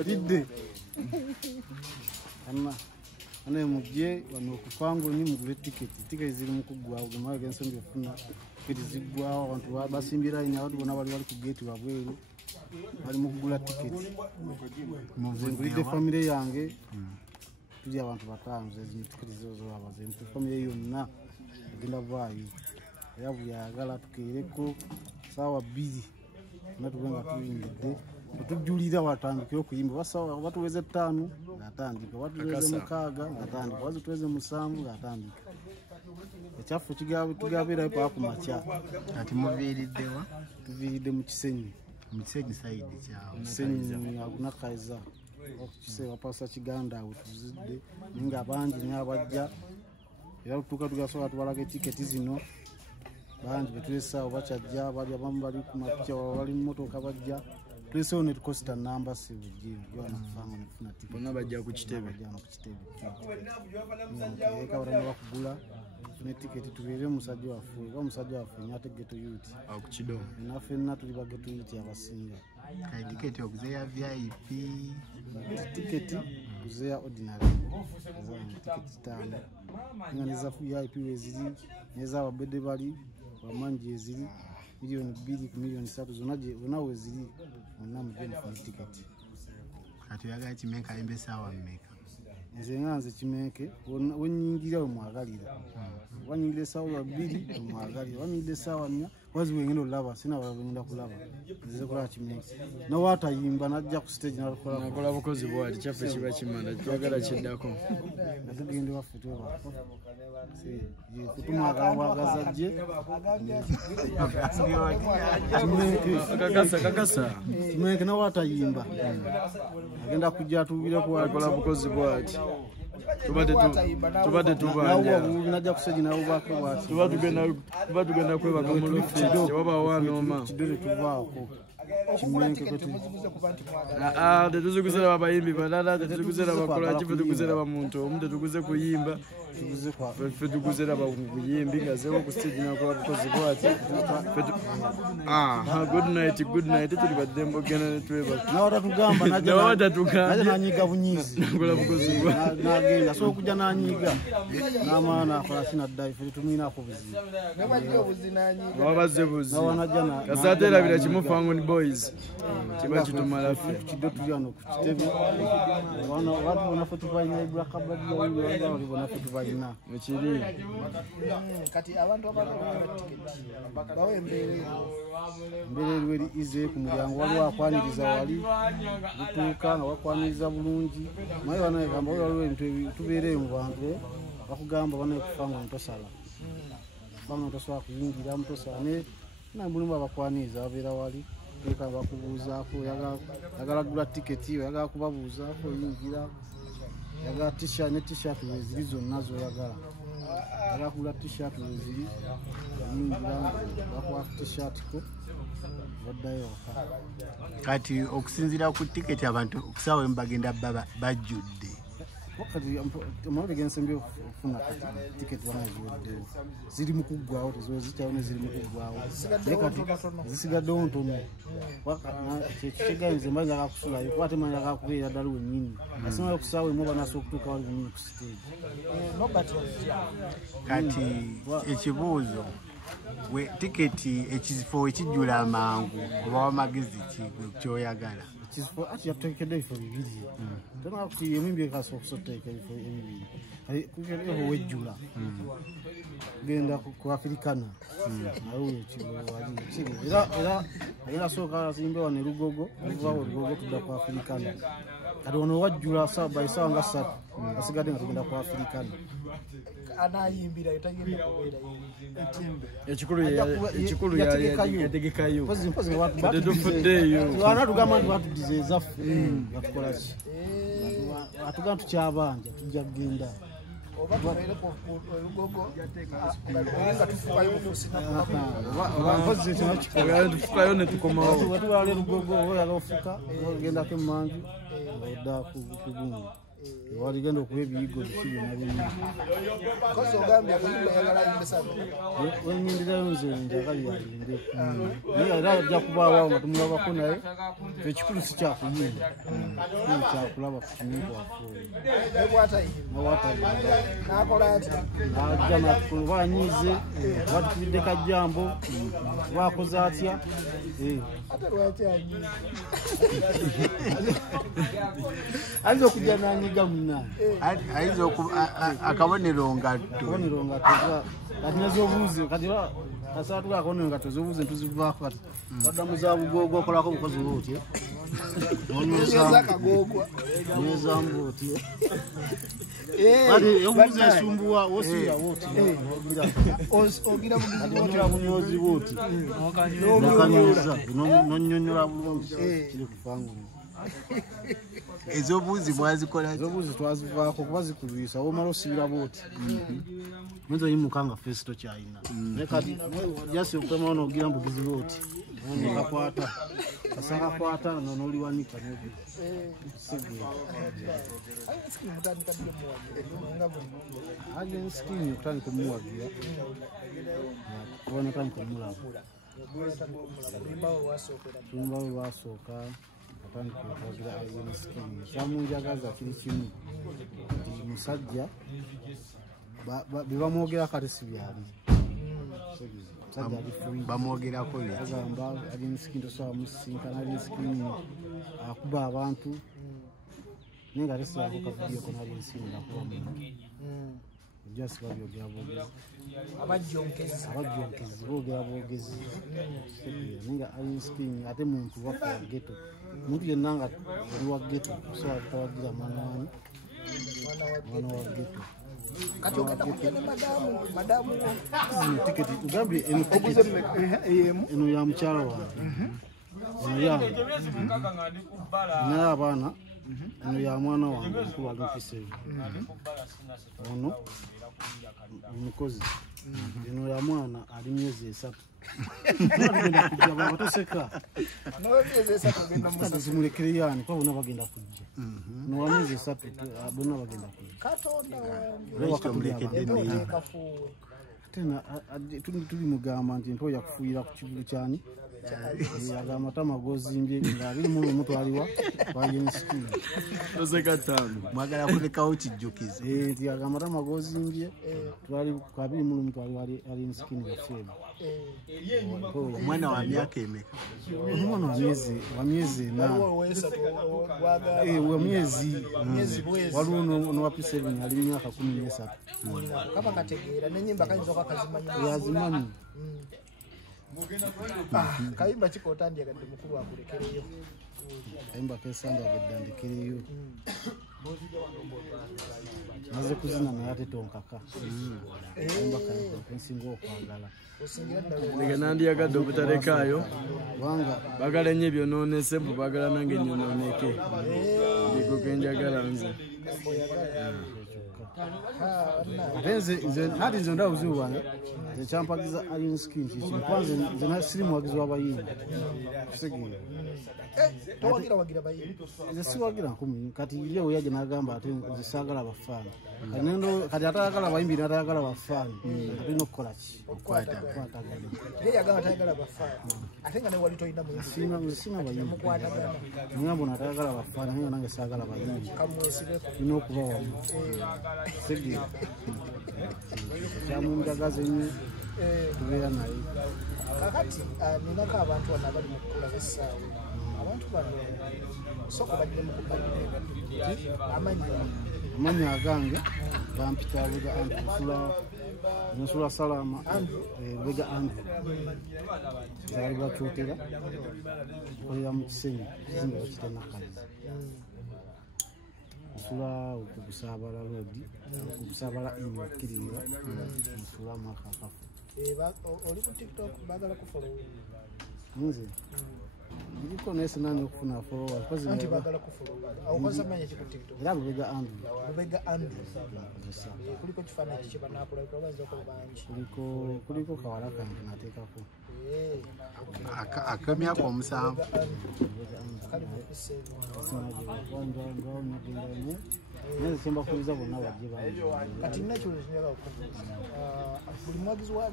Odidde. Ana mujje wano okufango ni mugule tiketi ziri mu kuggwawo gwe gensonga efuna tiketi ziggwawo abantu basimbira ine abantu bona bali ku gate wabweru bali mu kugula tiketi muzengulidde family yange tuli abantu batano zezi tiketi zozo abaze mu family yonna agenda vayo yavu yagala tukeereko sawa 2 natubenga tuyingidde tujulira watandikira okuyimba basawa batuweze 5 ngatandika batuweze 6 ngatandika batuweze 7 ngatandika ekyafu tugabira pa kumacha ati muviriddewa tuviridde mu Kisenyi side kyao Kisenyi akuna kaiza okise bapasa Kiganda utuzidde ninga abangi nyabajja era tuka tugasoka tubalage tiketi zino banji betulesa obachajja bali abamu bali ku mapicha bali motoka bajja tulese one tukosta number sibujje yona kufango nifuna tiketi bona bajja ku kitebe eka orana bakugula ne tiketi tubere musajja wafu nyategeto youth akukido nafe na tuli bageto youth abasinga kai tiketi okuzeya VIP tiketi kuzeya ordinary tiketi tano nganiza VIP wezili neza ababede bali bamanji ezili milioni 2 ku milioni 3 zonaje onawe zili onamu gene for tiketi ati yaga kimeka embesa wa mmeka nze nganze kimeke wonyingira omwagalira wanyingire sawa 2 omwagalira wanyingire sawa 4 wazi wengendo laba sina wabengenda kulaba nze kola kimeke no wata yimba najja ku stage nakola bukozi bwali kyafe kiba kimanda twagala kiddako natugende waffe tuba kutumwagala wagazajje kakasa kimeke no wata yimba agenda kujja tubire kola bukozi bwali tubade tubanja najja kusegi nawo bako bwati tugenda kwebaka mu lufiti waba wanoma kidole tuvaako kimenke kwetu tetuziguzira babayimbi balala tetuziguzira bakola kifu tuguzira bamuntu omu tetuguze kuyimba fe tuguzira bakuyimbi ngazewo ku stage nakola bukozi bwati good night tuli badembo gena netweba nawo tugamba najja nanyiga bunyizi nakola bukozi bwati nagenda so kujja nanyiga n'amaana akola sina ddai fe tumina ko buzi wabaze buzi kasate labira kimufango ni boys kiba kitumala fe kido tuyano ku kitebe wana watu wanafutu bayina ibra kabla ya wali wanafutu bayina mukiri kati abantu abagala tiketi bawe mbere lweri ize ku mulyango wali wakwaniriza wali butuuka nga wakwaniriza bulungi naye wanaye gamba waliwo ebintu tubeere mu bantu bakugamba banaye kufanga ntosala fanga ntosala kuyingira mutosala ne nambulimu abakwaniriza babeera wali eka bakubuuzaako yagala gula tiketi yagala kubabuuzaako yingira yagala t-shirt ne t-shirt weziri zonna zoyagala yagala kugula t-shirt weziri yingira bakuwa t-shirt ko baddayo kati okusinzira ku tiketi abantu okusawa mbagenda bajjudde wakati amawulire gensembye okufuna tiketi wanaziweddewo ziri mu kuggwawo tezozikyawone ziri mu kuggwawo naye kati zisigaddewo ntono kyekigayize mbazi akakusulayo kuba ate manyi akakubeera ddala wennyini asimayo okusaawa emu banasobola okutuuka wali wennyini ku stage kati ekibuuzo tiketi ekizifo ekijjula amangu oba wamagezi kyoyagala ekizifo ati yateekedde ebifo 2 tona kuti emimbi ekasobola okusoteeka ebifo 2 kukedeho wejjula genda ku Africana nawe era soka zimbe wane Lugogo uvawo Lugogo tudda ku Africana kati ono wajjula sawa nga 3 asigadde nga tugenda ku Africana anayimbira itagenda kubeera ekikulu yategekayo tetufuddeyo wana tugamba nti batudize ezaffe batukola ki atugamba tukyabanja tujja kugenda oba tubeere ku Lugogo nga tufukayo ofusina tufukayo ne tukomawo watubala Lugogo oyala ofuka ogendako emanju odda ku Gungu waligenda okuba ebiyigo biki byonna bingi kozi ogambye kuyimba yagala yimbesano wenyindirayo nze njagala yayimbe naye era ajja kubaawo nga tumulabako naye ekikulu si kyakuyimba kyakulaba ku kiminko wafuuyo nebwatayimba nakola atya najja natukulu banyiize batukubidde kajjambo bakoze atya ate lwaki anyiize ayinza okujja nanyiga munnaye ayinza akabonero ngatto kati nezobuuzi kati kasaatuka akabonero ngatto zobuuzi ntuzivaako kati baddamu za bugogo okolako omukozi wootye nezambu otye kati obuuzi esumbuwa wosiira wooti ogira onyola bunyozi bwoti nokanyoza nonyonyola bulungi kiri kufangulu ezobuuzi mwazikola ezobuuzi twazivaako kuba zikubisa womala osibira bwoti oyinza oyimuka nga fesi tokyayina naye kati jasi okutema nogira mbugizi bwoti kakwata kasakakwata noliwanika agenskini okutandika omuwagira kuba notandika omulaba tulumbawo lwasooka atandika okwagira agenskini kyamunjagaza kiri kimu nti musajja bebamwogera kati si byali bamwogerako agamba agenskini tosobola musinkana agenskini akuba abantu naye nga tesirako kavidiyo kona agenskini ngakuba muntu just babyogera bwogezi abajjonkezi boogera bwogezi nenga agenskini ate muntu wafa wa geto muntu yenna nga oli wa geto osobola kutawagira mwana wa geto kati ogenda kujja ne madamu tiketi ugambye eno ya mukyala wange eno yange naye abaana eno ya mwana wange omukulu alimpiseeyo ono omukozi eno ya mwana ali myezi 3 bagenda kujja baba toseka zimulekere yani kwa bonna bagenda kujja nowa myezi 3 bonna bagenda kujja tena tuli mugamba nti ntoya kufuuyira ku kivulu kyani agamba tama gozimbye nga biri mu mutwaliwa wayensikini toseka tano mwagala kulekawo kijjukize nti agamba tama gozimbye twali kabiri mu mutwaliwa ali nsikini yafeema omwana wa myaka emeka omwana wa myezi 8 wa myezi waliwo nowa P7 ali myaka 13 kama kategeera nenyimba kayinza okakazimanya yazimanyi kayimba kikotandyagadde mukulu akulekereyo kayimba kesandyagadde andikereyo maze kuzina naye ate tonkaka kayimba kayimba kensinga okwagala Nega nandiyagadde obutalekaayo bagala ennyo ebyonoonese mbu bagala nange nyonooneke ndiko kenjagala nze nati nze ndaba buzibu bwange ekyampagiza agenskini kiki kwanze nze siri muwagizi w'abayimbi kusegeera nze siwagira nkumi kati ye weyaje nagamba ate nze saagala abafaani kati atayagala abayimbi natayagala abafaani atulina okukola ki sina bayimbi ngambo natayagala abafaani naye nange saagala abayimbi tulina okuba wamu segeera kyamunjagaza ennyo tubeera naye kakati ninako abantu bano abali mu kukula besaawe abantu bano soko badde mu amanya agange bampita Bega nsula salama Bega Andrew zali bakyotera kolera mu kisenyi kizimbe bakitana kazi nsula okubusaabala lodi okubusaabala inokkirira nsula mwaka akafu oli ku TikTok bagala kufollow nze Ndiko nese nani okufuna followers kazi anti bagala kufollowa awo basamanya ki ku TikTok era Lubega Andrew kuliko kifaananyi kye banaakulabika baza okuba bangi kuliko kawala kange nateekako akamyaka omusanvu kali mukuseevu neze kyembakuliza bonna bajje bangi kati nakyo lekinyaga okubuuza buli muwagizi wa